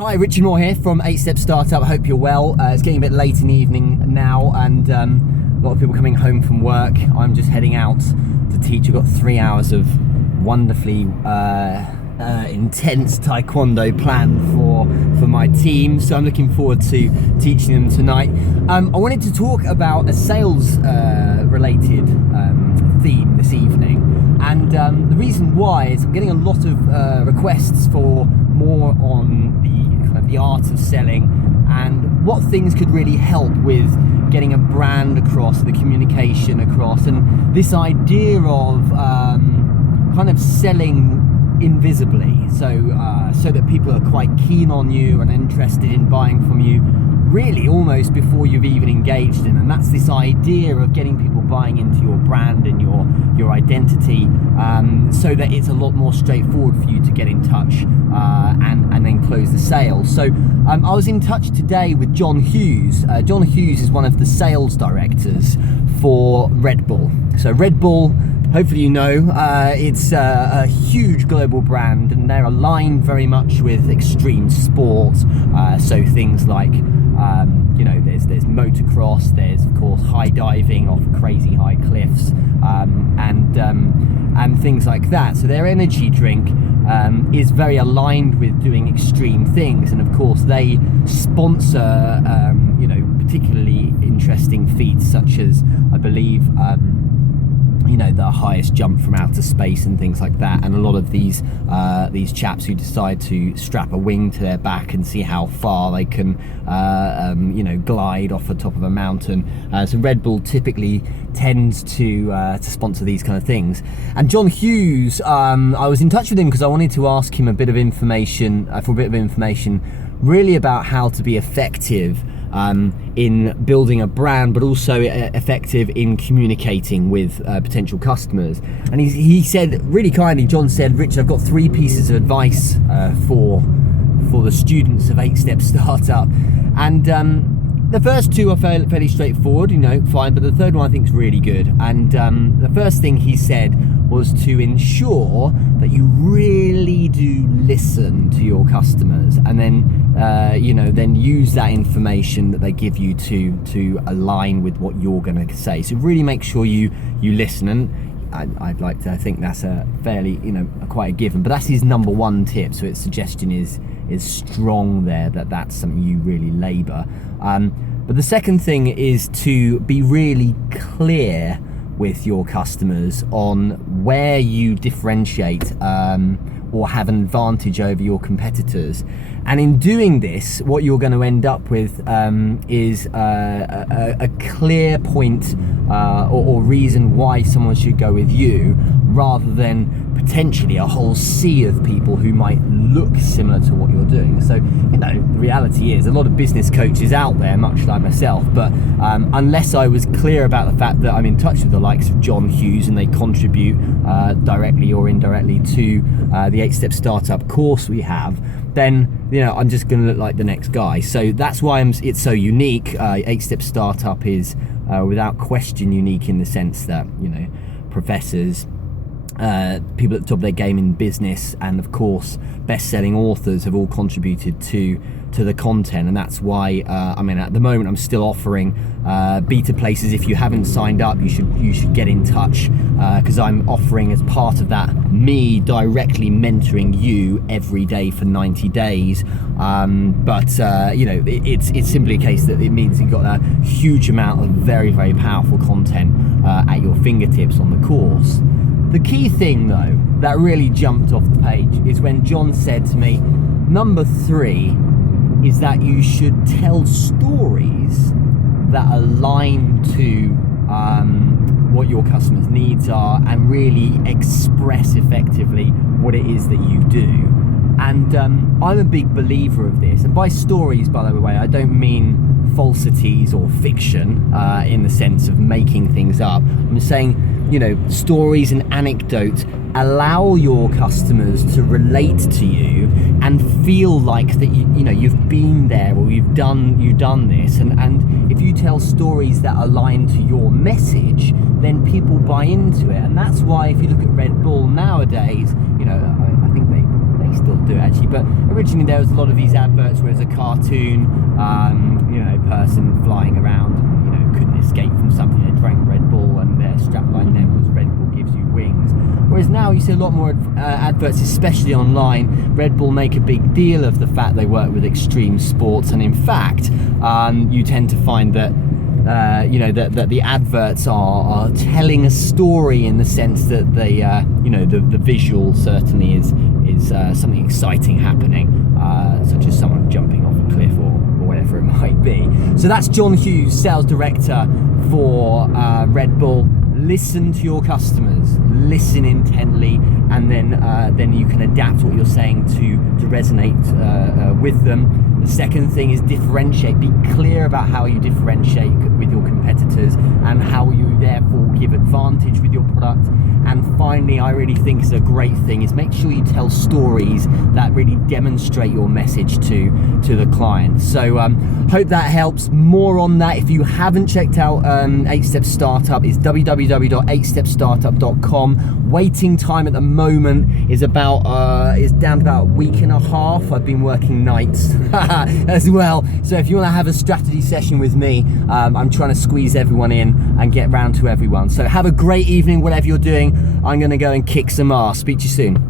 Hi, Richard Moore here from 8StepStartup. I hope you're well. It's getting a bit late in the evening now, and a lot of people coming home from work. I'm just heading out to teach. I've got 3 hours of wonderfully intense taekwondo planned for my team, so I'm looking forward to teaching them tonight. I wanted to talk about a sales related theme this evening, and the reason why is I'm getting a lot of requests for more on the art of selling and what things could really help with getting a brand across, the communication across, and this idea of kind of selling invisibly, so that people are quite keen on you and interested in buying from you really almost before you've even engaged them. And that's this idea of getting people buying into your brand and your identity, so that it's a lot more straightforward for you to get in touch and then close the sale. So I was in touch today with John Hughes. John Hughes is one of the sales directors for Red Bull. So Red Bull, hopefully you know, it's a huge global brand, and they're aligned very much with extreme sports. So things like, there's motocross, there's of course high diving off crazy high cliffs, and things like that. So their energy drink is very aligned with doing extreme things, and of course they sponsor, particularly interesting feats such as, I believe, the highest jump from outer space and things like that. And a lot of these chaps who decide to strap a wing to their back and see how far they can glide off the top of a mountain. So Red Bull typically tends to sponsor these kind of things. And John Hughes, I was in touch with him because I wanted to ask him for a bit of information really about how to be effective in building a brand, but also effective in communicating with potential customers. And he said really kindly, John said, "Rich, I've got 3 pieces of advice for the students of 8StepStartup." And the first 2 are fairly straightforward, fine, but the third one I think is really good. And the first thing he said was to ensure that you really do listen to your customers, and then use that information that they give you to align with what you're going to say. So really make sure you listen. And I'd like to think that's a fairly, quite a given, but that's his number 1 tip. So its suggestion is strong there, that's something you really labour. But the second thing is to be really clear with your customers on where you differentiate or have an advantage over your competitors. And in doing this, what you're going to end up with is a clear point or reason why someone should go with you, rather than potentially a whole sea of people who might look similar to what you're doing. So, the reality is a lot of business coaches out there, much like myself, but unless I was clear about the fact that I'm in touch with the likes of John Hughes and they contribute directly or indirectly to the 8StepStartup course we have, then I'm just going to look like the next guy. So that's why it's so unique. 8StepStartup is without question unique in the sense that professors, people at the top of their game in business, and of course best-selling authors have all contributed to the content. And that's why at the moment I'm still offering beta places. If you haven't signed up, you should get in touch, because I'm offering, as part of that, me directly mentoring you every day for 90 days. It's simply a case that it means you've got a huge amount of very, very powerful content at your fingertips on the course. The key thing, though, that really jumped off the page is when John said to me, number 3 is that you should tell stories that align to what your customers' needs are, and really express effectively what it is that you do. And I'm a big believer of this. And by stories, by the way, I don't mean falsities or fiction in the sense of making things up. I'm saying, stories and anecdotes allow your customers to relate to you and feel like that you've been there, or you've done this. And if you tell stories that align to your message, then people buy into it. And that's why, if you look at Red Bull nowadays, I think they they still do actually, but originally there was a lot of these adverts where there's a cartoon, person flying around, couldn't escape from something. They drank Red Bull and their strapline then was Red Bull gives you wings. Whereas now you see a lot more adverts, especially online. Red Bull make a big deal of the fact they work with extreme sports, and in fact, you tend to find that that the adverts are telling a story in the sense that they, the visual certainly is something exciting happening, such as someone jumping off a cliff or whatever it might be. So that's John Hughes, sales director for Red Bull. Listen to your customers, listen intently, and then you can adapt what you're saying to resonate with them. The second thing is differentiate. Be clear about how you differentiate with your competitors and how you therefore give advantage with your product. And finally, I really think is a great thing is make sure you tell stories that really demonstrate your message to the client. So hope that helps. More on that, if you haven't checked out 8-Step Startup, it's www.eightstepstartup.com. Waiting time at the moment is is down to about a week and a half. I've been working nights as well. So if you want to have a strategy session with me, I'm trying to squeeze everyone in and get round to everyone. So have a great evening, whatever you're doing. I'm going to go and kick some ass. Speak to you soon.